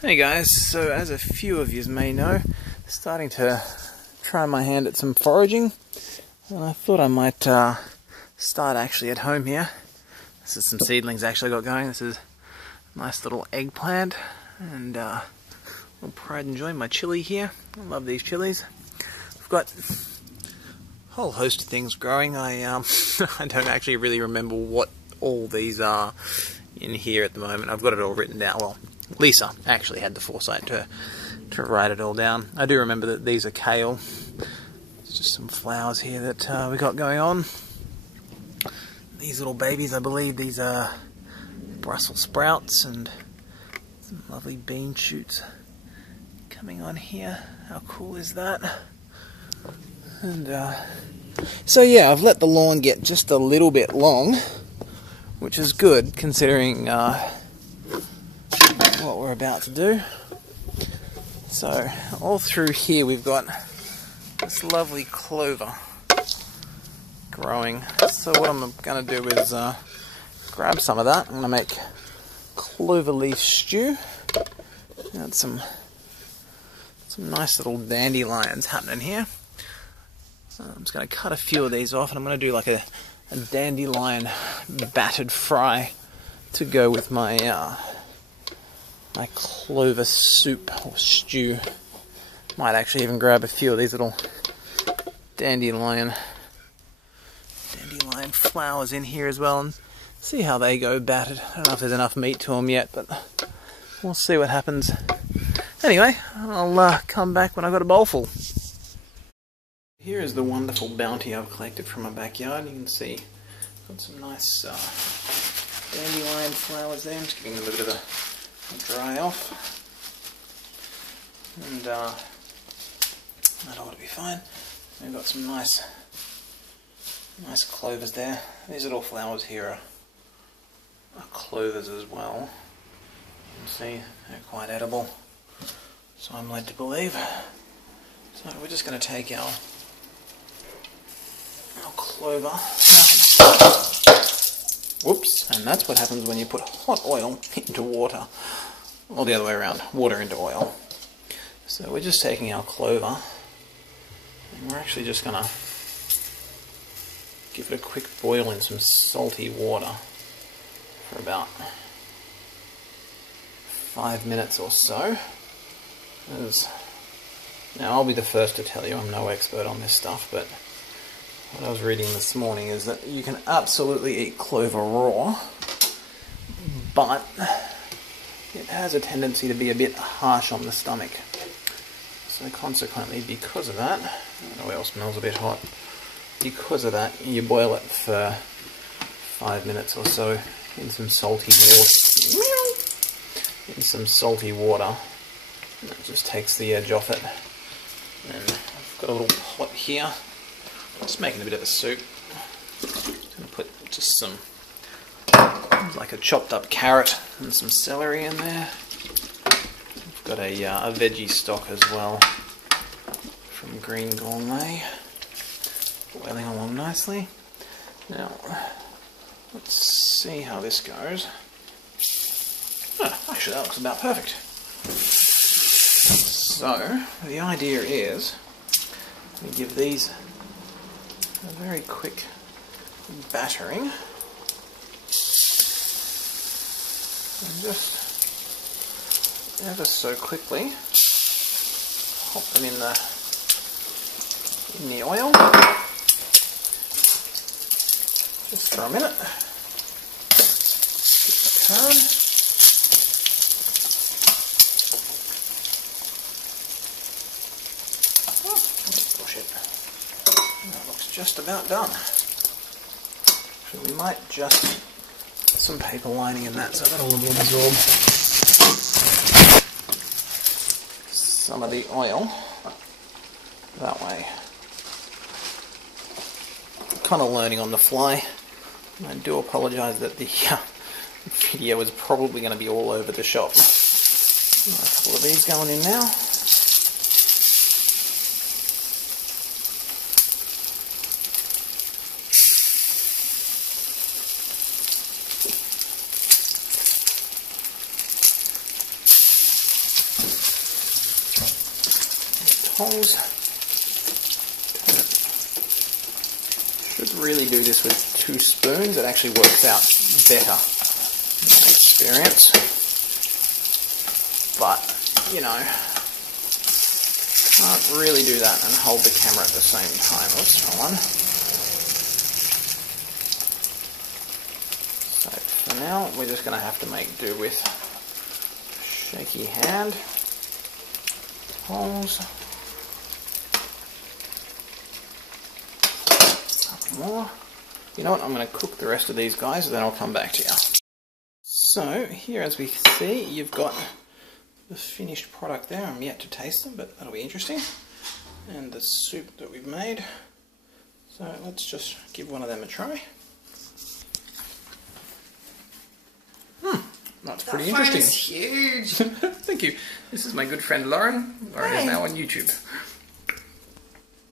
Hey guys, so as a few of you may know, starting to try my hand at some foraging, and I thought I might start actually at home here. This is some seedlings actually got going. This is a nice little eggplant, and little pride and joy, my chili here. I love these chilies. I've got a whole host of things growing. I I don't actually really remember what all these are in here at the moment. I've got it all written down. Well, Lisa actually had the foresight to write it all down. I do remember that these are kale. There's just some flowers here that we got going on. These little babies, I believe these are Brussels sprouts, and some lovely bean shoots coming on here. How cool is that? And so yeah, I've let the lawn get just a little bit long, which is good considering what we're about to do. So all through here we've got this lovely clover growing. So what I'm going to do is grab some of that. I'm going to make clover leaf stew. Got some nice little dandelions happening here. I'm just going to cut a few of these off, and I'm going to do like a dandelion battered fry to go with my my clover soup or stew. Might actually even grab a few of these little dandelion flowers in here as well and see how they go battered. I don't know if there's enough meat to them yet, but we'll see what happens. Anyway, I'll come back when I've got a bowl full. Here is the wonderful bounty I've collected from my backyard. You can see I've got some nice dandelion flowers there. I'm just giving them a bit of a dry off, and that ought to be fine. We've got some nice clovers there. These little flowers here are clovers as well. You can see they're quite edible, so I'm led to believe. So we're just going to take our clover. Whoops, and that's what happens when you put hot oil into water, or the other way around, water into oil. So we're just taking our clover, and we're actually just going to give it a quick boil in some salty water for about 5 minutes or so. Now I'll be the first to tell you I'm no expert on this stuff, but what I was reading this morning is that you can absolutely eat clover raw, but it has a tendency to be a bit harsh on the stomach. So consequently, because of that, the oil smells a bit hot, because of that, you boil it for 5 minutes or so in some salty water, and it just takes the edge off it. And I've got a little pot here. Just making a bit of a soup. I'm going to put just some, like a chopped up carrot and some celery in there. I've got a veggie stock as well from Green Gourmet, boiling along nicely. Now, let's see how this goes. Oh, actually that looks about perfect. So, the idea is, we give these a very quick battering, and just ever so quickly pop them in the oil just for a minute. Give it a turn. Push it. That looks just about done. So we might just put some paper lining in that so that'll absorb some of the oil that way. I'm kind of learning on the fly. I do apologise that the video is probably going to be all over the shop. A couple of these going in now. tongs. Should really do this with 2 spoons. It actually works out better in my experience. But, you know, can't really do that and hold the camera at the same time. Oops, wrong one. So for now, we're just going to have to make do with shaky hand, tongs, a couple more. You know what, I'm going to cook the rest of these guys and then I'll come back to you. So here, as we see, you've got the finished product there. I'm yet to taste them, but that'll be interesting. And the soup that we've made. So let's just give one of them a try. That's pretty interesting. That phone is huge. Thank you. This is my good friend Lauren. Lauren is now on YouTube.